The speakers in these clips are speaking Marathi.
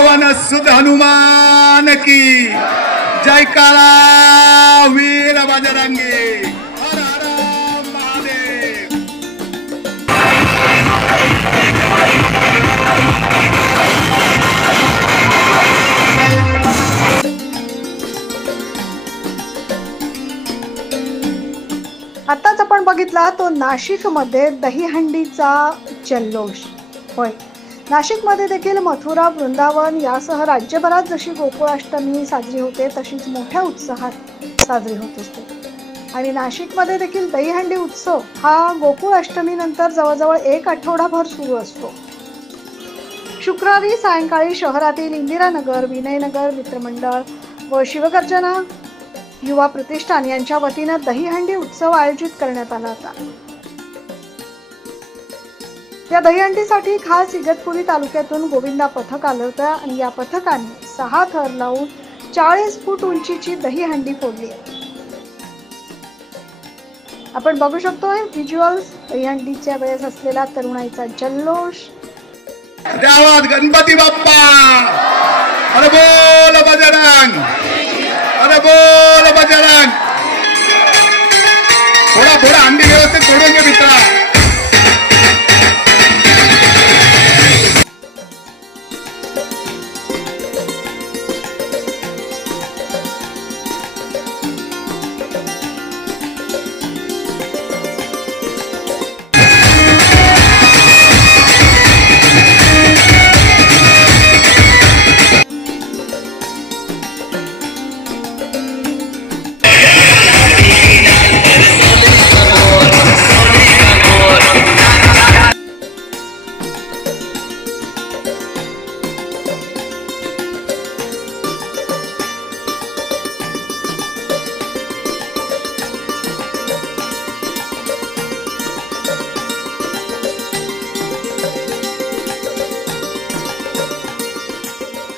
पवन सुत हनुमान की जयकारा वीर बजरंगी। हर हर महादेव। आताच आपण बघितला तो नाशिकमध्ये दहीहंडीचा जल्लोष। होय, नाशिकमध्ये देखील मथुरा, वृंदावन यासह राज्यभरात जशी गोकुळाष्टमी साजरी होते तशीच मोठ्या उत्साहात साजरी होत असते। आणि नाशिकमध्ये देखील दहीहंडी उत्सव हा गोकुळाष्टमीनंतर जवळजवळ 1 आठवडाभर सुरू असतो। शुक्रवारी सायंकाळी शहरातील इंदिरानगर, विनयनगर मित्रमंडळ व शिवगर्जना युवा प्रतिष्ठान यांच्या वतीने दहीहंडी उत्सव आयोजित करण्यात आला होता। या दहीहंडीसाठी खास इगतपुरी तालुक्यातून गोविंदा पथक आलं होतं आणि या पथकाने 6 थर लावून 40 फूट उंचीची दहीहंडी फोडली। आपण बघू शकतोय व्हिज्युअल्स दहीहंडीच्या वेळेस असलेला तरुणाईचा जल्लोष। गणपती बाप्पा, अरे बोल बजरंग, अरे बोल बजरंग। थोड़ा हंडी व्यवस्थित फोडून घे मित्रा।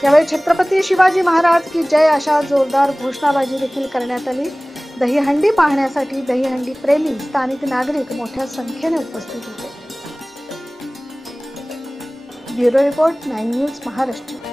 यावेळी छत्रपती शिवाजी महाराज की जय अशा जोरदार घोषणाबाजी देखील करण्यात आली। दहीहंडी पाहण्यासाठी दहीहंडी प्रेमी स्थानिक नागरिक मोठ्या संख्येने उपस्थित होते। Bureau report 9 news Maharashtra.